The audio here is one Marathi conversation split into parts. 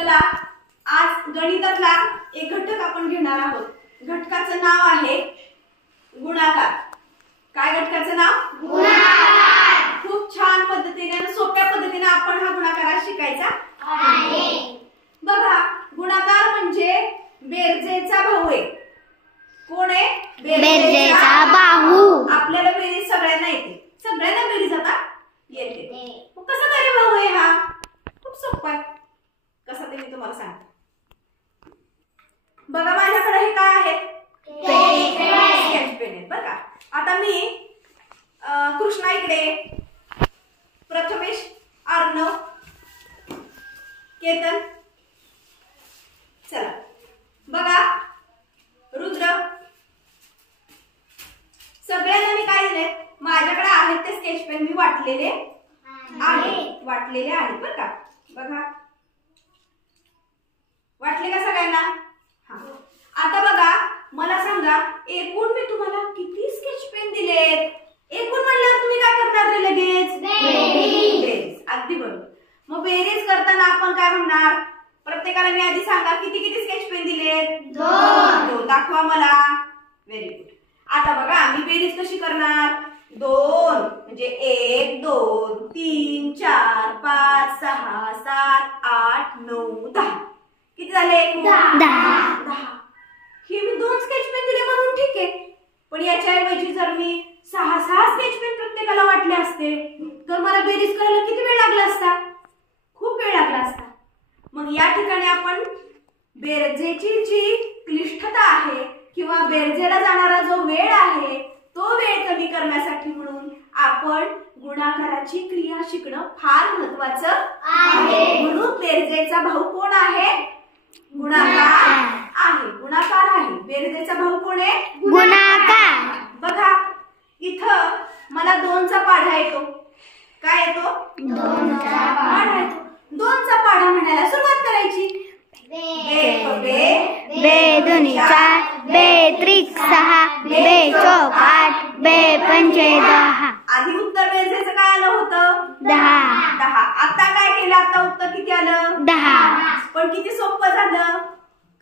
चला आज गणितातला एक घटक आपण घेणार आहोत। घटकाचं नाव आहे गुणाकार। काय घटकाचं नाव? गुणाकार। खूप छान पद्धतीने आणि सोप्या पद्धतीने आपण हा गुणाकार शिकायचा आहे। बघा, गुणाकार म्हणजे बेरजेचा भाऊ आहे। कोण आहे? बेरजेचा भाऊ। आपल्याला बेरीज सगळ्यांना येते, सगळ्यांना बेरीज आता येते। मग कसा काय भाऊ आहे हा? खूप सोपा आहे। कसा ते मी तुम्हाला सांगते। बघा माझ्याकडे हे काय आहे? स्केच पेन आहे बघा। आता मी कृष्णा इकडे, प्रथमेश, अर्णव, केतन, चला बघा रुद्र, सगळ्यांना मी काय दिले? माझ्याकडे आहेत ते स्केच पेन मी वाटलेले आहेत बरं का। बघा वाटले का सगळ्यांना? हा, आता बघा मला सांगा, एकूण मी तुम्हाला किती स्केच पेन दिलेत? एकूण म्हणल्यावर तुम्ही काय करणार रे लगेच? बेरीज। अगदी बरोबर। मग बेरीज करताना आपण काय म्हणणार? प्रत्येकाला मी आधी सांगा किती किती स्केच पेन दिलेत? 2। दाखवा मला। Very good. आता बघा मी बेरीज कशी करणार? 2 म्हणजे 1 2 3 4 5 6 7 8 9 10। किती झाले? 10। हे मी 2 स्केच पेन दिले म्हणून ठीक आहे, पण याच्या ऐवजी जर मी 6 स्केच पेन प्रत्येकाला वाटले असते तर मला बेरीज करायला किती वेळ लागला असता? खूप वेळ लागला असता। मग या ठिकाणी आपण बेरजेची जी क्लिष्टता आहे किंवा बेरजेला जाणारा जो वेळ आहे तो वेळ कमी करण्यासाठी म्हणून आपण गुणाकाराची क्रिया शिकणं फार महत्त्वाचं आहे। म्हणून बेरजेचा भाऊ कोण आहे? गुणाकार आहे। गुणाकार आहे। बेरजेचा भाऊ कोण आहे? गुणाकार। बघा इथं मला 2चा पाढा येतो। काय येतो? 2चा पाढा येतो। 2चा पाढा म्हणायला सुरुवात करायची। बे दोन्ही 4, बे त्रिक 6, बे चौक 8, बे पंचे 10। आधी उत्तर बेरजेचं काय आलं होतं? 10। आता काय केलं? आता उत्तर किती आलं? 10। पण किती सोपं झालं?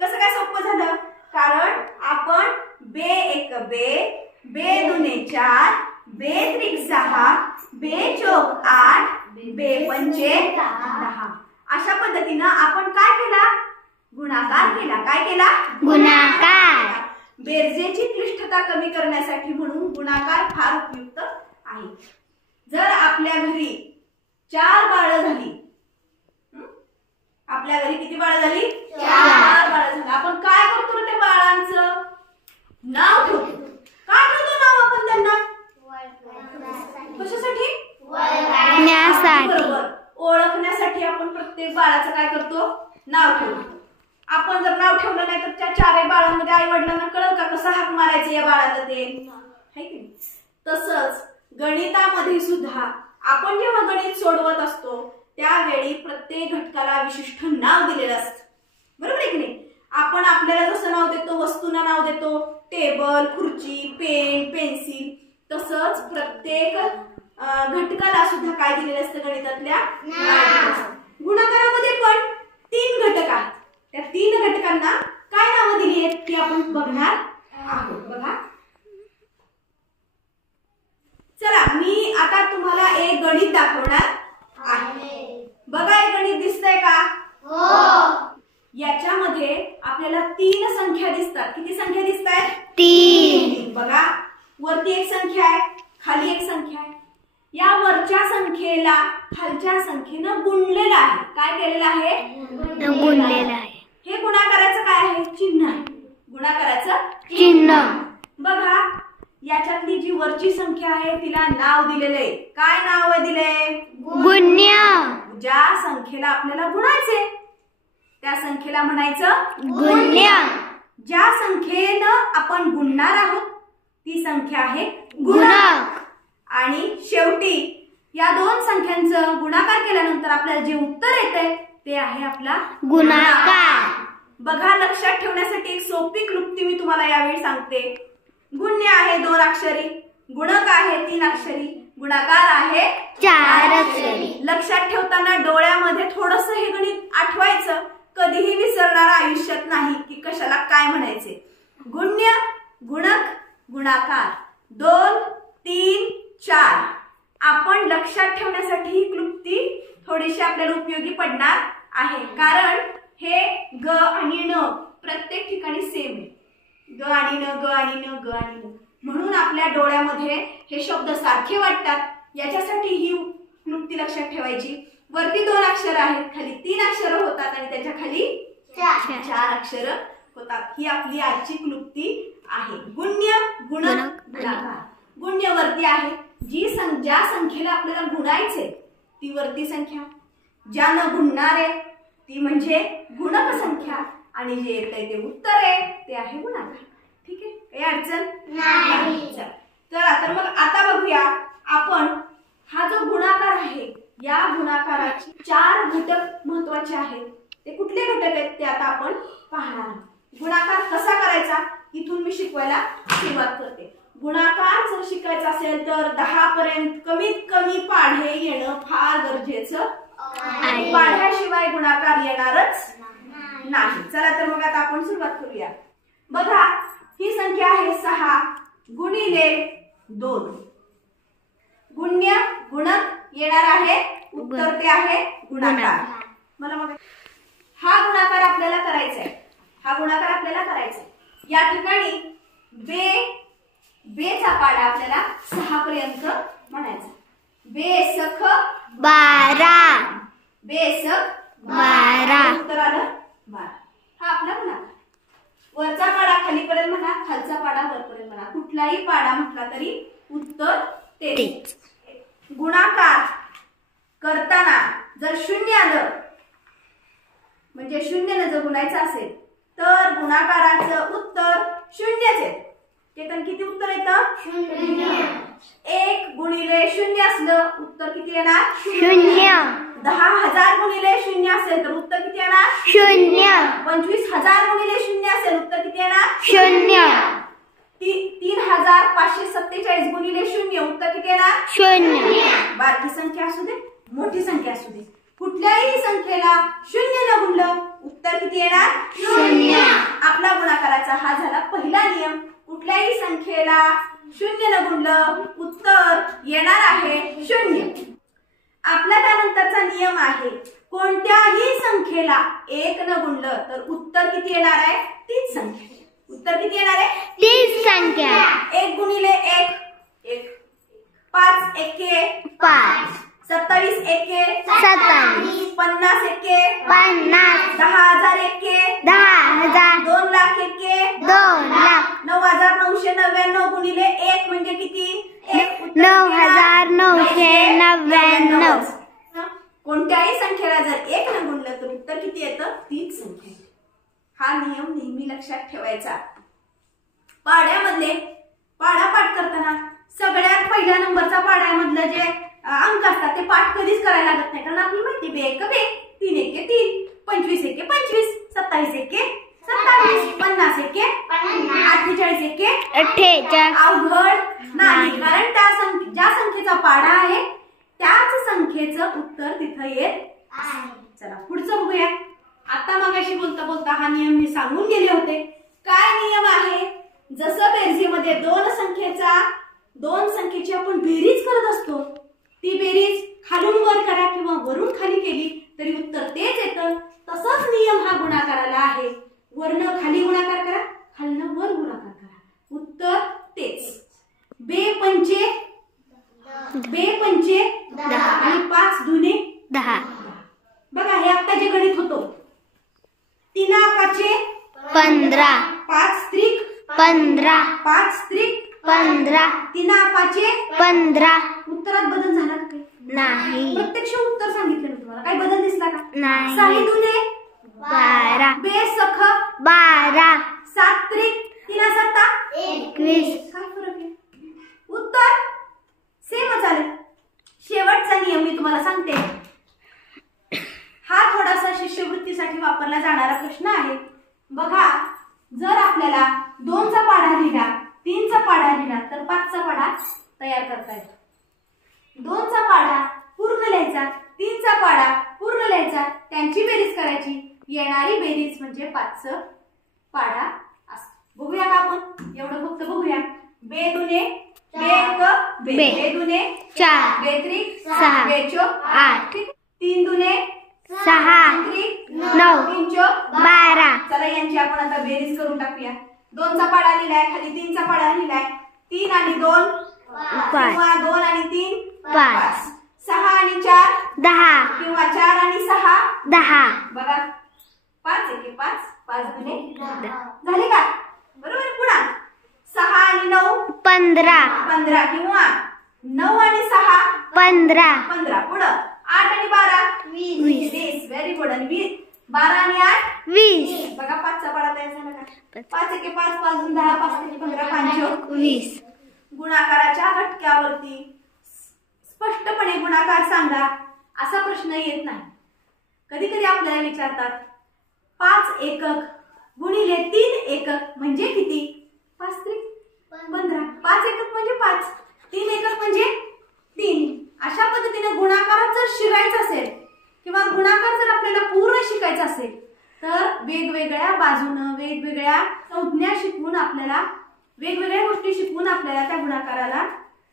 कसं काय सोपं झालं? कारण आपण बे 1 बे, बे दुने 4, बे त्रिक 6, बे चौक 8, बे पंचे 10 अशा पद्धतीनं आपण काय केला? गुणाकार केला। काय केला? गुणाकार। बेरजेची क्लिष्टता कमी करण्यासाठी म्हणून गुणाकार फार उपयुक्त आहे। जर आपल्या घरी 4 बाळं झाली, आपल्या घरी किती बाळं झाली? 4 बाळं झाली, आपण काय करतो? त्या बाळांचं नाव ठेवतो। काय ठेवतो नाव आपण त्यांना? कशासाठी? बरोबर, ओळखण्यासाठी आपण प्रत्येक बाळाचं काय करतो? नाव ठेवतो। आपण जर नाव ठेवलं नाही तर त्या 4 बाळांमध्ये आई वडिलांना कळलं का कसं हाक मारायचं या बाळाला ते? है की नाही? तसंच गणितामध्ये सुद्धा आपण जेव्हा गणित सोडवत असतो त्यावेळी प्रत्येक घटकाला विशिष्ट नाव दिलेलं असतं। बरोबर आहे की नाही? आपण आपल्याला जसं नाव देतो, वस्तूंना नाव देतो, टेबल, खुर्ची, पेन, पेन्सिल, तसंच प्रत्येक घटकाला सुद्धा काय दिलेलं असतं गणितातल्या? गुणाकारामध्ये पण 3 घटक आहेत। त्या 3 घटकांना काय नावं दिली आहेत ती आपण बघणार आहोत। बघा चला मी आता तुम्हाला एक गणित दाखवणार आहे। बघा हे गणित दिसतंय का? हो। याच्यामध्ये आपल्याला 3 संख्या दिसतात। किती संख्या दिसतायत? 3। बघा वरती एक संख्या आहे, खाली एक संख्या आहे। या वरच्या संख्येला खालच्या संख्येनं गुणलेलं आहे। काय केलेलं आहे? गुणलेलं आहे। हे गुणाकाराचं काय आहे? चिन्ह आहे। गुणाकाराचं चिन्ह। बघा याच्यातली जी वरची संख्या आहे तिला नाव दिलेलं आहे। काय नाव दिलंय? गुण्य। ज्या संख्येला आपल्याला गुणायचे त्या संख्येला म्हणायचं गुण्य। ज्या संख्येनं आपण गुणणार आहोत ती संख्या आहे गुणक। आणि शेवटी या 2 संख्यांचं गुणाकार केल्यानंतर आपल्याला जे उत्तर येतंय ते आहे आपला गुणाकार। बघा लक्षात ठेवण्यासाठी एक सोपी क्लुप्ती मी तुम्हाला यावेळी सांगते। गुण्य आहे 2 अक्षरी, गुणक आहे 3 अक्षरी, गुणाकार आहे 4 अक्षरी। लक्षात ठेवताना डोळ्यामध्ये थोडंसं हे गणित आठवायचं। दिसत नाही की कशाला काय म्हणायचे. गुण्य, गुणक, गुणाकार 2, 3, 4. आपण लक्षात ठेवण्यासाठी ही क्लुप्ती थोडीशी आपल्याला उपयोगी पडणार आहे, कारण हे ग आणि न प्रत्येक ठिकाणी सेम आहे. ग आणि न, ग आणि न, ग आणि न, म्हणून आपल्या डोळ्यामध्ये हे शब्द सारखे वाटतात. याच्यासाठी ही क्लुप्ती लक्षात ठेवायची. वरती 2 अक्षर आहेत, खाली 3 अक्षर होतात आणि त्याच्या खाली 4 अक्षर होतात. ही आपली आजची क्लुप्ती आहे. गुण्य, गुणक, गुणाकार. गुण्य वरती आहे, ज्या संख्येला आपल्याला गुणायचे ती वरती संख्या, ज्या न गुणणार आहे ती म्हणजे गुणक संख्या, आणि जे येतंय ते उत्तर आहे ते आहे गुणाकार. ठीक आहे, काही अडचण नाही. तर मग आता बघूया आपण हा जो गुणाकार आहे या गुणाकाराचे 4 घटक महत्वाचे आहेत. ते कुठले घटक आहेत ते आता आपण पाहणार. गुणाकार कसा करायचा इथून मी शिकवायला सुरुवात करते. गुणाकार जर शिकायचा असेल तर 10 पर्यंत कमीत कमी पाढे येणं फार गरजेचं आहे. पाढ्याशिवाय गुणाकार येणारच नाही. चला तर मग आता आपण सुरुवात करूया. बघा, ही संख्या आहे 6 गुणिले 2. गुण्य, गुणक येणार आहे, उत्तर ते आहे गुणाकार. मला बघा, हा गुणाकार आपल्याला करायचा आहे. या ठिकाणी बेचा पाडा आपल्याला 6 पर्यंत म्हणायचा. बेसख 12. बेसख 12. उत्तर आलं 12. हा आपला गुणाकार. वरचा पाडा खालीपर्यंत म्हणा, खालचा पाडा वरपर्यंत म्हणा, कुठलाही पाडा म्हटला तरी उत्तर तेच. गुणाकार करताना जर 0 आलं म्हणजे 0 जर गुणायचं असेल तर गुणाकाराचं उत्तर 0च आहे. केतन किती उत्तर येतं? 0. 1 गुणिले 0 असलं उत्तर किती येणार? 0. 10,000 गुणिले 0 असेल तर उत्तर किती येणार? 0. 25,000 गुणिले 0 असेल उत्तर किती येणार? 0. 3,547 गुणिले 0 उत्तर किती येणार? 0. बारकी संख्या असू दे, मोठी संख्या असू दे, कुठल्याही संख्येला 0 न गुणलं उत्तर किती येणार? 0. आपला गुणाकाराचा हा झाला पहिला नियम. कुठल्याही संख्येला 0 न गुणलं उत्तर येणार आहे 0. आपला त्यानंतरचा नियम आहे, कोणत्याही संख्येला 1 न गुणलं तर उत्तर किती येणार आहे? तीच संख्या. उत्तर किती येणार आहे? तीच संख्या. 1 गुणिले 1 1. 5 एके 5. 27 एके 27. 50 एके 50. 10,000 एके 10,000. 2 लाख एके 2 लाख. 9,999 गुणिले 1 म्हणजे किती? 9,999. कोणत्याही संख्येला जर 1 न गुणलं तर उत्तर किती येतं? तीच संख्या. हा नियम नेहमी लक्षात ठेवायचा. पाड्यामधले पाडा पाठ करताना सगळ्यात पहिल्या नंबरचा पाड्यामधलं जे अंक असतात ते पाठ कधीच करायला लागत नाही, कारण आपल्याला माहिती बे एक बे, 3 एके 3, 25 एके 25, 27 एके 27, 50 एके 48 एके 48. अवघड नाही, कारण ज्या संख्येचा पाडा आहे त्याच संख्येचं उत्तर तिथं येत आहे. चला पुढचं बघूया. आता मगाशी बोलता बोलता हा नियम मी सांगून गेले होते. काय नियम आहे? जसं बेरजेमध्ये दोन संख्येची आपण बेरीज करत असतो, ती बेरीज खालून वर करा किंवा वरून खाली केली तरी उत्तर तेच येतं. तसाच नियम हा गुणाकाराला आहे. वरनं खाली गुणाकार करा, खालनं वर गुणाकार करा, उत्तर तेच. बे पंचे 10 आणि 5 दुने 10. बघा हे आता जे गणित होतो, 3 पाचे 15. 5 त्रिक 15. 5 त्रिक 15. 3 पाचे 15. उत्तरात बदल झाला का काही? नाही. प्रत्यक्ष उत्तर सांगितलं ना तुम्हाला, काही बदल दिसला का? नाही. 6 दुने 12. बेसख 12. 7 त्रिक 3 7 21. काय फरक आहे? उत्तर सेमच आले. शेवटचा नियम मी तुम्हाला सांगते. हा थोडासा शिष्यवृत्तीसाठी वापरला जाणारा प्रश्न आहे. बघा, जर आपल्याला 2 चा पाढा लिहिला, 3 चा पाढा लिहिला तर 5 चा पाढा तयार करता येतो. 2 चा पाढा पूर्ण लिहायचा, 3 चा पाढा पूर्ण लिहायचा, त्यांची बेरीज करायची, येणारी बेरीज म्हणजे 5चं पाढा असतो. बघूया का आपण? एवढं फक्त बघूया. बे दुने बे एक बे, बे दुने 4, बे त्रिक 6, बे चौक 8, 3 दुने 6, 9, 3 चौक 12. चला यांची आपण आता बेरीज करून टाकूया. 2चा पाढा लिहिलाय, खाली 3चा पाढा लिहिलाय. 3 आणि 2 किंवा 2 आणि 3 5. 6 आणि 4 10, किंवा 4 आणि 6 10. बघा 5 एके 5, 5 दुने झाले का? बरोबर. पुन्हा 6 आणि 9 15, 15 किंवा 9 आणि 6 15, 15. पुढं 8 आणि 12 20. 20. Very good. आणि 12 आणि 8 20, बघा 5चा पाढा तयार झाला का? 5 एके 5, 5 दुने 10, 5 त्रिक 15, 5 20. गुणाकाराच्या घटक्यावरती स्पष्टपणे गुणाकार सांगा असा प्रश्न येत नाही. कधी कधी आपल्याला विचारतात 5 एकक गुणिले 3 एकक म्हणजे किती? 5 त्रिक 15. 5 एकक म्हणजे 5, 3 एकक म्हणजे 3. अशा पद्धतीने गुणाकारात जर शिकायचं असेल किंवा गुणाकार जर आपल्याला पूर्ण शिकायचा असेल तर वेगवेगळ्या बाजूनं वेगवेगळ्या संज्ञा शिकवून आपल्याला वेगवेगळ्या गोष्टी शिकवून आपल्याला त्या गुणाकाराला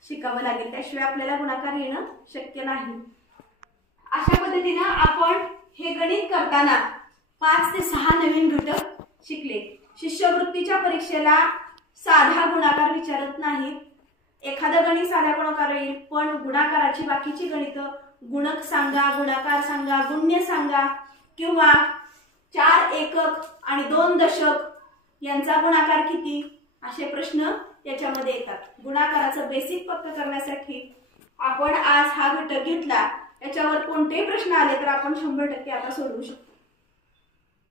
शिकावं लागेल. त्याशिवाय आपल्याला गुणाकार येणं शक्य नाही. अशा पद्धतीनं आपण हे गणित करताना 5 ते 6 नवीन घटक शिकले. शिष्यवृत्तीच्या परीक्षेला साधा गुणाकार विचारत नाहीत. एखादं गणित साधा गुणाकार येईल, पण गुणाकाराची बाकीची गणित गुणक सांगा, गुणाकार सांगा, गुण्य सांगा किंवा 4 एकक आणि 2 दशक यांचा गुणाकार किती असे प्रश्न याच्यामध्ये येतात. गुणाकाराचं बेसिक पक्क करण्यासाठी आपण आज हा घटक घेतला. याच्यावर कोणतेही प्रश्न आले तर आपण 100% आता सोडवू शकतो.